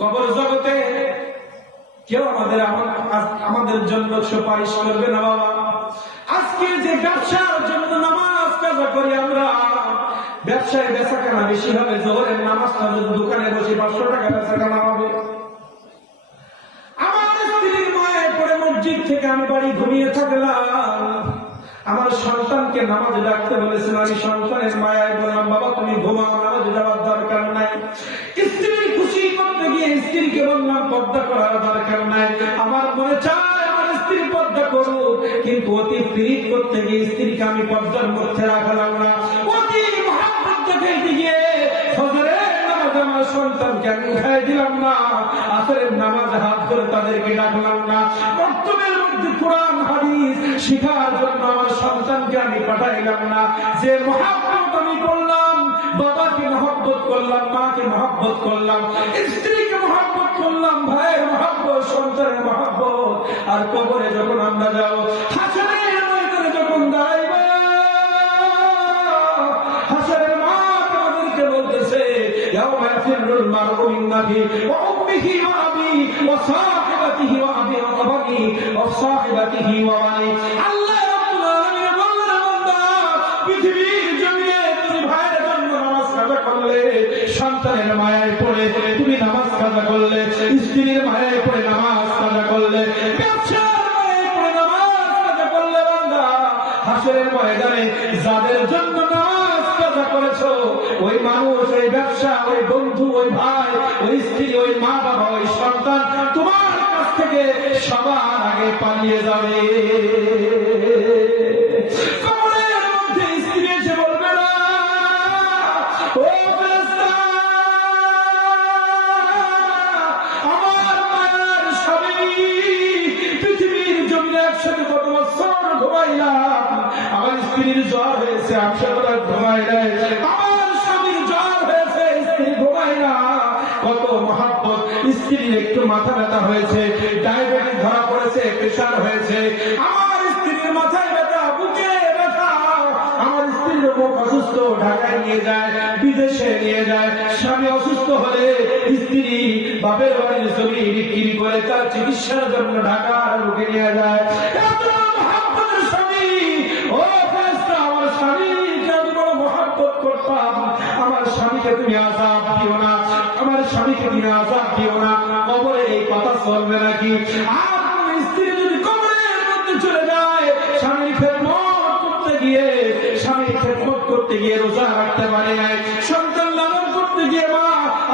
কবর জগতে কেউ আমাদের জন্য সুপারিশ করবে না বাবা। আজকে যে ব্যবসার জন্য নামাজ কাজা করি আমরা, ব্যবসায় বেচা কেনা বেশি হবে, জোহরের নামাজটা যদি দোকানে বসে 500 টাকা বেচা কেনা হবে। আমার স্ত্রীর মায়ের পরে মসজিদ থেকে আমি বাড়ি ঘুমিয়ে থাকলাম, আমার সন্তানকে নামাজে ডাকতে বলেছেন, আমি সন্তানের মায়ায় বললাম বাবা তুমি ঘুমাও, নামাজে যাওয়ার দরকার নাই। স্ত্রীর খুশি করতে গিয়ে স্ত্রীকে বললাম পর্দা করার দরকার নাই, আমার মনে চায় আমার স্ত্রী পর্দা করুক, কিন্তু অতি প্রীত করতে গিয়ে স্ত্রীকে আমি পর্দার মধ্যে রাখলাম না। অতি মহব্বত দেখাইতে গিয়ে ফজরের নামাজে আমার সন্তানকে আমি উঠাই দিলাম না, আসরের নামাজে হাত ধরে তাদেরকে ডাকলাম না। বর্তমানের মধ্যে কোরআন হাদিস শিখার জন্য আমার সন্তানকে আমি পাঠাইলাম না। যে মহব্বত আমি করলাম, বাবাকে মহব্বত করলাম, মাকে মহব্বত করলাম, স্ত্রীকে মহব্বত করলাম, ভাইয়ের মহব্বত, সন্তানের মহব্বত। আর কবরে যখন আমরা যাও, হাসরের ময়দানে যখন দাঁড়াইব, হাসরের মাঠ আমাদেরকে বলতেছে ইয়াউমা ইয়াফিরুল মারউ মিন আখিহি ওয়া উম্মিহি ওয়া আবিহি ওয়া সাহিবাতিহি ওয়া আবিহি ওয়া সাহিবাতিহি ওয়া বানি। আল্লাহ রাব্বুল আলামিন বললেন বান্দা, পৃথিবীর জমিনে তুমি ভাইয়ের জন্য নামাজ কাজা করলে, সন্তানের মায়ায় পড়ে তুমি নামাজ কাজা করলে, স্ত্রীর মায়ায় পড়ে নামাজ কাজা করলে, ব্যবসার মায়ায় পড়ে নামাজ কাজা করলে, বান্দা হাসরের ময়দানে যাদের জন্য নামাজ কাজা করেছো, ওই মানুষ, ওই ব্যবসা, ওই বন্ধু, ওই ভাই, ওই স্ত্রী, ওই মা বাবা, ওই সন্তান তোমার কাছ থেকে সবার আগে পালিয়ে যাবে। কবরের মধ্যে স্ত্রী এসে বলবে না, ও ফেরেশতা, আমার মায়ের স্বামী, পৃথিবীর জমিনে একসাথে কত বছর ঘুমাইলাম, আমার স্ত্রীর জ্বর হয়েছে, 800 রাত ঘুমাই নাই, আমার স্বামীর জ্বর হয়েছে, স্ত্রী ঘুমাই না, কত মহব্বত, স্ত্রীর একটু মাথা ব্যথা হয়েছে, ডায়াবেটিস ধরা পড়েছে, প্রেশার হয়েছে, আমার স্ত্রীর মাথায় ব্যথা, বুকে ব্যথা, আমার স্ত্রীর মুখ অসুস্থ, ঢাকায় নিয়ে যায়, বিদেশে নিয়ে যায়, স্বামী অসুস্থ হলে স্ত্রী বাপের বাড়ির জমি বিক্রি করে তার চিকিৎসার জন্য ঢাকার লোকে নিয়ে যায়। এত মহব্বতের স্বামী, ও ফেরেশতা, আমার স্বামীকে আমি বড় মহব্বত করতাম, আমার স্বামীকে তুমি আযাব দিও না, আমার স্বামীকে তুমি আযাব দিও না। কবরে এই কথা চলবে নাকি? আর কোন স্ত্রী যদি কবরের মধ্যে চলে যায়, স্বামীর খেদমত করতে গিয়ে, স্বামীর খেদমত করতে গিয়ে রোজা রাখতে পারে নাই, সন্তান লালন করতে গিয়ে মা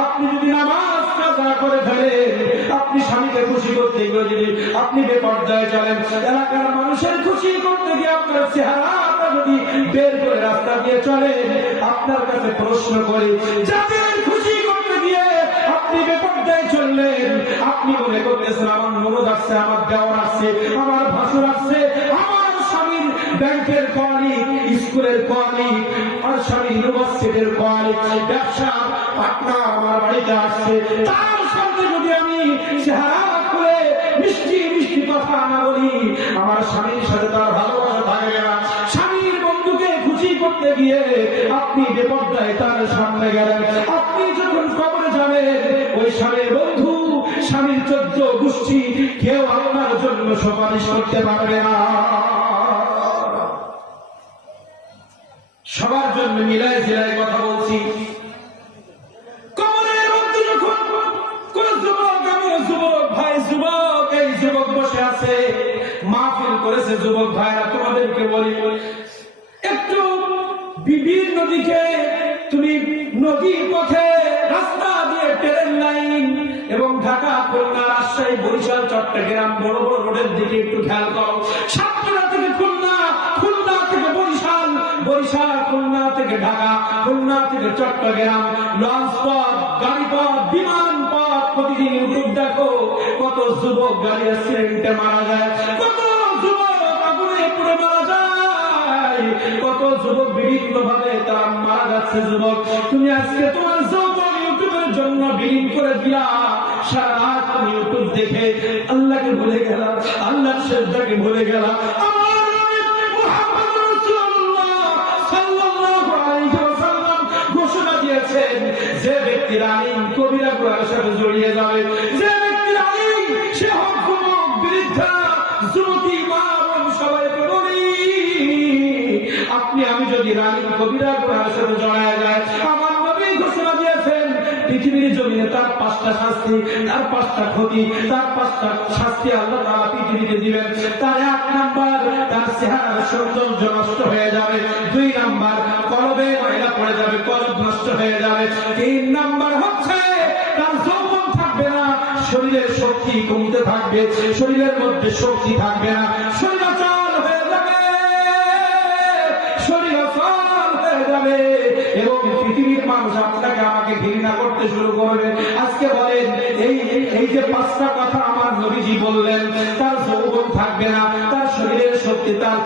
আপনি যদি নামাজ কাজা করে ফেলেন, আপনি স্বামীকে খুশি করতে গিয়ে যদি আপনি বেপরদায় চলেন, এলাকার মানুষের খুশি করতে গিয়ে আপনার চেহারাটা যদি বের করে রাস্তা দিয়ে চলেন, আপনার কাছে প্রশ্ন করি, যাদের খুশি করতে গিয়ে আপনি বেপরদায় চললেন, আপনি মনে করতেছেন আমার ননদ আসছে, আমার দেওর আসছে, আমার ভাসুর আসছে, আমার স্বামীর ব্যাংকের কোয়ালিক, স্কুলের কোয়ালিক, আর স্বামী ইউনিভার্সিটির কোয়ালিক, ব্যবসা পার্টনার আমার বাড়িতে আসছে, তার সাথে যদি আমি চেহারা খুলে মিষ্টি মিষ্টি কথা না বলি, আমার স্বামীর সাথে তার ভালোবাসা থাকবে না। স্বামীর বন্ধুকে খুশি করতে গিয়ে আপনি বেপরদায় তার সামনে গেলেন, আপনি যখন কবরে যাবেন, ওই স্বামীর বন্ধু, স্বামীর 14 গোষ্ঠী কেউ আপনার জন্য সুপারিশ করতে পারবে না। সবার জন্য মিলাই ঝিলাই কথা বলছি। কবরের মধ্যে যখন কোন যুবক, আমার যুবক ভাই, যুবক, এই যুবক বসে আছে, মাহফিল করেছে, যুবক ভাইরা তোমাদেরকে বলি, একটু বিভিন্ন দিকে তুমি নদীর পথে, রাস্তা দিয়ে, ট্রেন লাইন এবং ঢাকা, খুলনা, রাজশাহী, বরিশাল, চট্টগ্রাম, বড় বড় রোডের দিকে একটু খেয়াল করো। সাতক্ষীরা থেকে খুলনা, খুলনা থেকে বরিশাল, বরিশাল খুলনা থেকে ঢাকা, খুলনা থেকে চট্টগ্রাম, লঞ্চ পথ, গাড়ি পথ, বিমান পথ, প্রতিদিন ইউটিউব দেখো, কত যুবক গাড়ি অ্যাক্সিডেন্টে মারা যায়, কত যুবক আগুনে পুড়ে মারা যায়, কত যুবক বিভিন্ন ভাবে তারা মারা যাচ্ছে। যুবক, তুমি আজকে তোমার যৌবন ইউটিউবের জন্য বিলীন করে দিলা, সারা রাত তুমি ইউটিউব দেখে আল্লাহকে ভুলে গেলা, আল্লাহর সেজদাকে ভুলে গেলা। আমার নবী মুহাম্মদ রাসূলুল্লাহ সাল্লাল্লাহু আলাইহি ওয়াসাল্লাম ঘোষণা দিয়েছেন, যে ব্যক্তির আইন কবিরা গুনাহের সাথে জড়িয়ে যাবে। যে ব্যক্তি রানী সে হোক যুবক, বৃদ্ধা, যুবতী, মা বোন সবাইকে বলি, আপনি আমি যদি রানী কবিরা গুনাহের সাথে জড়ায় যায়, আমার নবী ঘোষণা দিয়েছেন পৃথিবীর জমিনে তার 5টা শাস্তি, তার 5টা ক্ষতি, তার 5টা শাস্তি আল্লাহ তাআলা পৃথিবীতে দিবেন। তার 1 নাম্বার, তার চেহারার সৌন্দর্য নষ্ট হয়ে যাবে। 2 নাম্বার, কলবে ময়লা পড়ে যাবে, কলব নষ্ট হয়ে যাবে। 3 নাম্বার হচ্ছে তার যৌবন থাকবে না, শরীরের শক্তি কমতে থাকবে, শরীরের মধ্যে শক্তি থাকবে না, শরীর অচল হয়ে যাবে, শরীর অচল হয়ে যাবে এবং পৃথিবীর মানুষ আপনাকে আমাকে ঘৃণা করতে শুরু করবে। আজকে বলেন এই যে 5টা কথা আমার নবীজি বললেন, তার যৌবন থাকবে না, তার শরীরের শক্তি, তার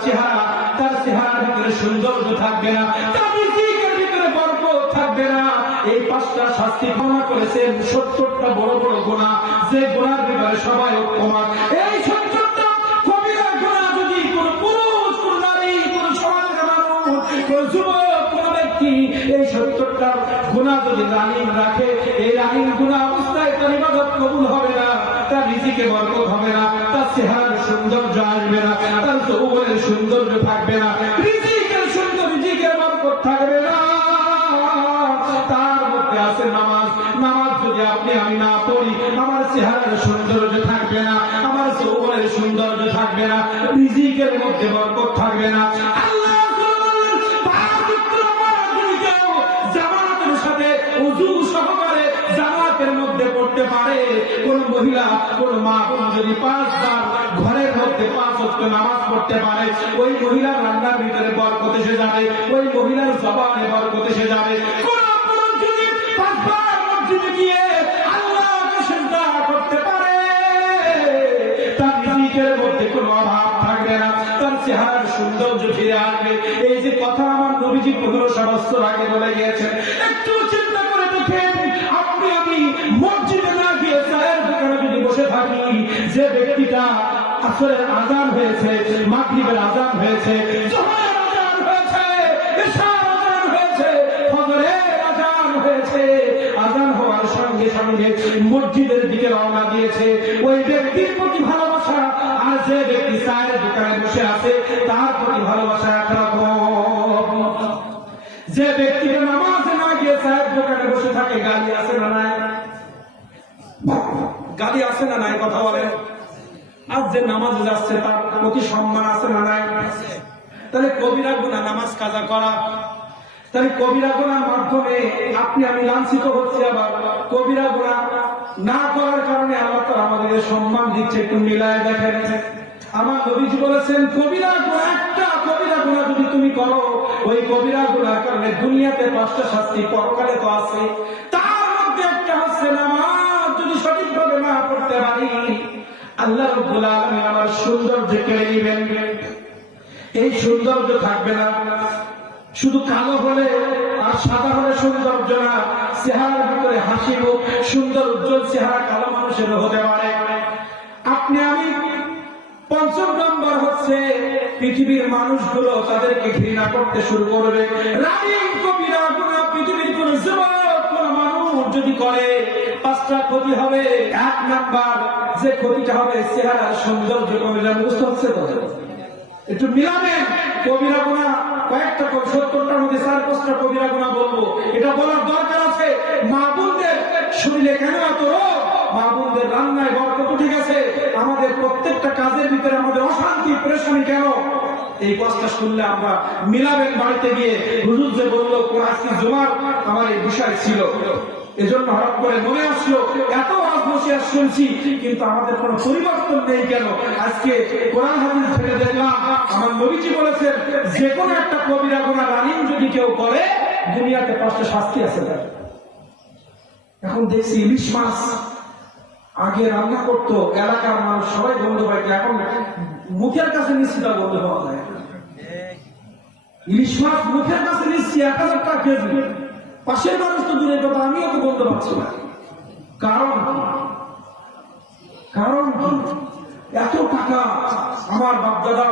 চেহারার ভিতরে সৌন্দর্য থাকবে না, তার রিজিকের ভিতরে বরকত থাকবে না। এই 5টা শাস্তি ক্ষমা করেছেন 70টা বড় বড় গুনাহ, যে গুনার ব্যাপারে সবাই ঐক্যমত। এই 70টা কবিরা গুনাহ যদি কোন পুরুষ, কোন নারী, কোন সমাজের মানুষ, কোন যুবক, কোন ব্যক্তি এই 70টা গুনাহ যদি রানিং রাখে, এই রানিং গুনাহ অবস্থায় তার ইবাদত কবুল হবে না, তার রিজিকে বরকত হবে না, তার চেহারার সৌন্দর্য আসবে না, তার যৌবনের সৌন্দর্য থাকবে না, রিজিকের সৌন্দর্য, রিজিকের বরকত থাকবে না। তার মধ্যে আছে নামাজ, নামাজ যদি আপনি আমি না পড়ি, আমার চেহারার সৌন্দর্য থাকবে না, আমার যৌবনের সৌন্দর্য থাকবে না, রিজিকের মধ্যে বরকত থাকবে না। আল্লাহ জামাতের সাথে ওযু সহকারে জামাতের মধ্যে পড়তে পারে, কোন মহিলা, কোন মা বোন যদি 5 বার ঘরের মধ্যে 5 ওয়াক্ত নামাজ পড়তে পারে, ওই মহিলার রান্নার ভিতরে বরকত এসে যাবে, ওই মহিলার জবানে বরকত এসে যাবে। কোন পুরুষ যদি 5 বার মসজিদে গিয়ে আল্লাহকে সিজদা করতে পারে, তার রিজিকের মধ্যে কোনো অভাব থাকবে না, তার চেহারার সৌন্দর্য ফিরে আসবে। এই যে কথা আমার নবীজি 1500 বছর আগে বলে গিয়েছেন, একটু চিন্তা করে দেখেন, আপনি আমি মসজিদে না গিয়ে চায়ের দোকানে যদি বসে থাকি, যে ব্যক্তিটা আসরের আযান হয়েছে, মাগরিবের আযান হয়েছে, জোহরের আযান হয়েছে, ইশার আযান হয়েছে, ফজরের আযান হয়েছে, আযান হওয়ার সঙ্গে সঙ্গে মসজিদের দিকে রওনা দিয়েছে, ওই ব্যক্তির প্রতি ভালোবাসা আর যে ব্যক্তি চায়ের দোকানে বসে আছে তার প্রতি ভালোবাসা একরকম। যে ব্যক্তিকে নামাজে না গিয়ে চায়ের দোকানে বসে থাকে, গালি আছে না নাই? গালি আছে না নাই? কথা বলেন। আর যে নামাজে যাচ্ছে তার প্রতি সম্মান আছে না নাই? তাহলে কবিরা গুনাহ নামাজ কাজা করা, তাহলে কবিরা গুনার মাধ্যমে আপনি আমি লাঞ্ছিত হচ্ছি। আবার কবিরা গুনাহ না করার কারণে আল্লাহ তাআলা আমাদের সম্মান দিচ্ছে। একটু মিলায় দেখেন, আমার নবীজি বলেছেন কবিরা গুনাহ, একটা কবিরা গুনাহ যদি তুমি করো, ওই কবিরা গুনার কারণে দুনিয়াতে 5টা শাস্তি, পরকালে তো আছে। তার মধ্যে একটা হচ্ছে নামাজ যদি সঠিকভাবে না পড়তে পারি, আল্লাহ রাব্বুল আলামিন আমার সৌন্দর্য কেড়ে নেবেন। এই সৌন্দর্য থাকবে না, শুধু কালো হলে আর সাদা হলে সৌন্দর্য না, চেহারার ভিতরে হাসি মুখ, সুন্দর উজ্জ্বল চেহারা কালো মানুষের হতে পারে। আপনি আমি 5ম নম্বর হচ্ছে পৃথিবীর মানুষগুলো তাদেরকে ঘৃণা করতে শুরু করবে। রানিং কবিরা গুনাহ পৃথিবীর কোন যুবক, কোন মানুষ যদি করে, 5টা ক্ষতি হবে। 1 নাম্বার যে ক্ষতিটা হবে, চেহারার সৌন্দর্য কমে যাবে। বুঝতে হচ্ছে তো? একটু মিলাবেন। কবিরা গুনাহ কয়েকটা, 70টার মধ্যে 4-5টা কবিরা গুনাহ বলবো, এটা বলার দরকার আছে। মা বোনদের শরীরে কেন এত রোগ? মা বোনদের রান্নায় বরকত ঠিক আছে, আমাদের প্রত্যেকটা কাজের ভিতরে আমাদের অশান্তি, পরেশানি কেন? এই কথা শুনলে আমরা মিলাবেন। বাড়িতে গিয়ে হুজুর যে বললো আজকে জুমার আমার এই বিষয় ছিল, এজন্য হঠাৎ করে মনে আসলো এত আজ বসে শুনছি, কিন্তু আমাদের কোনো পরিবর্তন নেই কেন? আজকে কোরআন হাদিস থেকে দেখলাম আমার নবীজি বলেছেন যে কোনো একটা কবিরা গুনাহ রানিং যদি কেউ করে, দুনিয়াতে 5টা শাস্তি আছে তার। এখন দেখছি ইলিশ মাছ আগে রান্না করতো এলাকার মানুষ সবাই বন্ধ পাইতো, এখন মুখের কাছে নিচ্ছি তা বন্ধ পাওয়া যায়। ইলিশ মাছ মুখের কাছে নিচ্ছি 1000 টাকা কেজি, পাশের মানুষ তো দূরের কথা, আমিও তো বলতে পারছি না। কারণ কি? এত টাকা। আমার বাপদাদা,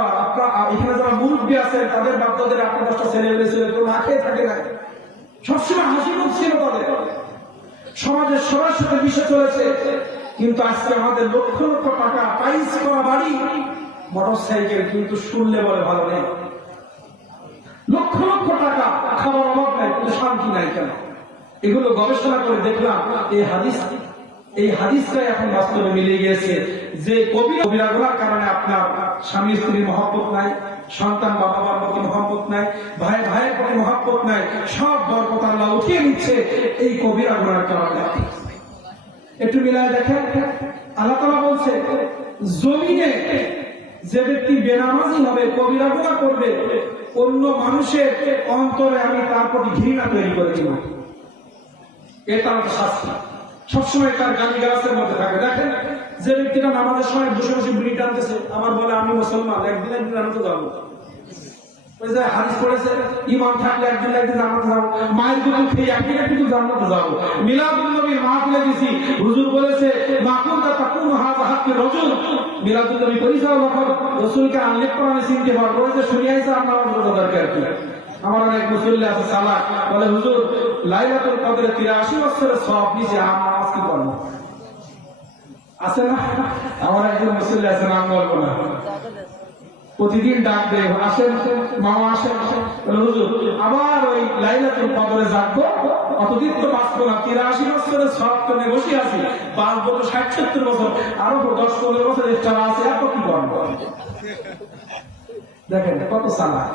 এখানে যারা মুরব্বী আছে তাদের বাপদাদের 8-10টা ছেলে ছিল, কেউ না খেয়ে থাকে না, সবসময় হাসি মুখ ছিল তাদের। সমাজের সবার সাথে মিশে চলেছে। কিন্তু আজকে আমাদের লক্ষ লক্ষ টাকা পাইস করা বাড়ি, মোটরসাইকেল কিন্তু শুনলে বলে ভালো নেই। লক্ষ লক্ষ টাকা, খাবার অভাব নাই, কিন্তু শান্তি নাই কেন? এগুলো গবেষণা করে দেখলাম এই হাদিসটাই এখন বাস্তবে মিলে গিয়েছে যে কবিরা গুনার কারণে আপনার স্বামী স্ত্রীর মহব্বত নাই, সন্তান বাবা মার প্রতি মহব্বত নাই, ভাই ভাইয়ের প্রতি মহব্বত নাই, সব বরকত আল্লাহ উঠিয়ে নিচ্ছে এই কবিরা গুনার কারণে। একটু মিলায় দেখেন, আল্লাহ তাআলা বলছে জমিনে যে ব্যক্তি বেনামাজি হবে, কবিরা গুনাহ করবে, অন্য মানুষের অন্তরে আমি তার প্রতি ঘৃণা তৈরি করে দিব। এটা আমাদের শাস্তি। সবসময় তার গালিগালাজের মধ্যে থাকে। দেখেন, যে ব্যক্তিটা নামাজের সময় বসে বসে বিড়ি টানতেছে, আমার বলে আমি মুসলমান, একদিন আমি তো যাবো। ওই যে হাদিস পড়েছে, ঈমান থাকলে একদিন জান্নাতে যাবো, মায়ের দুধ খেয়ে একদিন কিন্তু জান্নাতে যাবো। মিলাদুন নবীর মাহফিলে গেছি, হুজুর বলেছে মাকুনতা তাকুনু হাযা হাক্কি রাজুল। মিলাদুন নবী পরিচয় যখন রাসূলকে আনলে কোরআনে চিনতে পারবো, যে শুনিয়েছে আমার নামাজ দরকার কি। আমার অনেক মুসল্লি আছে সালাত বলে, হুজুর লাইলাতুল কদরে 83 বছরের সওয়াব নিচে আমরা নামাজ কি করব? আছে না? আমার একজন মুসল্লি আছে, নাম বলবো না, প্রতিদিন ডাক দেয়, আসেন মামা আসেন, হুজুর আবার ওই লাইলাতুল কদরে জাগবো, অতদিন তো বাঁচবো না, 83 বছরের সওয়াব তো নিয়ে বসে আছি, বাঁচবো তো 60-70 বছর, আরো 10-15 বছর এক্সট্রা আছে, এত কি করবো? দেখেন কত চালাক।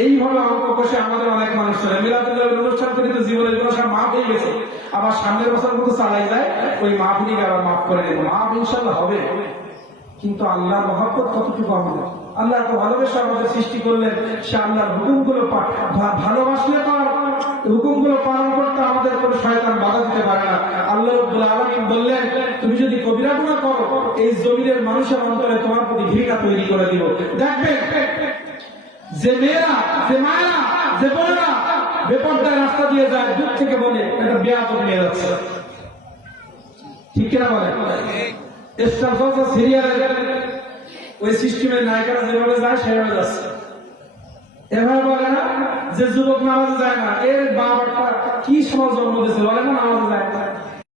এইভাবে অঙ্ক কষে আমাদের অনেক মানুষ চলে। মিলাদুল নবীর অনুষ্ঠান থেকে তো জীবনের জন্য সব মাফ হয়ে গেছে, আবার সামনের বছর মতো চালাই যায়, ওই মাহফিলকে আবার মাফ করে দেবো, মাফ ইনশাল্লাহ হবে। কিন্তু আল্লাহর মহব্বত কতটুকু আমাদের? আল্লাহ এত ভালোবেসে আমাদের সৃষ্টি করলেন, সে আল্লাহর হুকুমগুলো ভালোবাসলে তার হুকুমগুলো পালন করতে আমাদের কোনো শয়তান বাধা দিতে পারে না। আল্লাহ রাব্বুল আলামিন বললেন, তুমি যদি কবিরা গুনাহ করো, এই জমিনের মানুষের অন্তরে তোমার প্রতি ঘৃণা তৈরি করে দিব। দেখবেন যে মেয়েরা, যে মায়েরা, যে বোনেরা বেপরদায় রাস্তা দিয়ে যায়, দূর থেকে বলে এটা বেয়াদব নিয়ে যাচ্ছে, ঠিক কিনা বলে? স্টার জলসা সিরিয়ালের ওই সিস্টেমের নায়িকারা যেভাবে যায় সেভাবে যাচ্ছে। এভাবে বলে না যে যুবক নামাজে যায় না, এর বাবাটা কি সমাজ জন্ম দিয়েছে, বলে না নামাজে যায় না।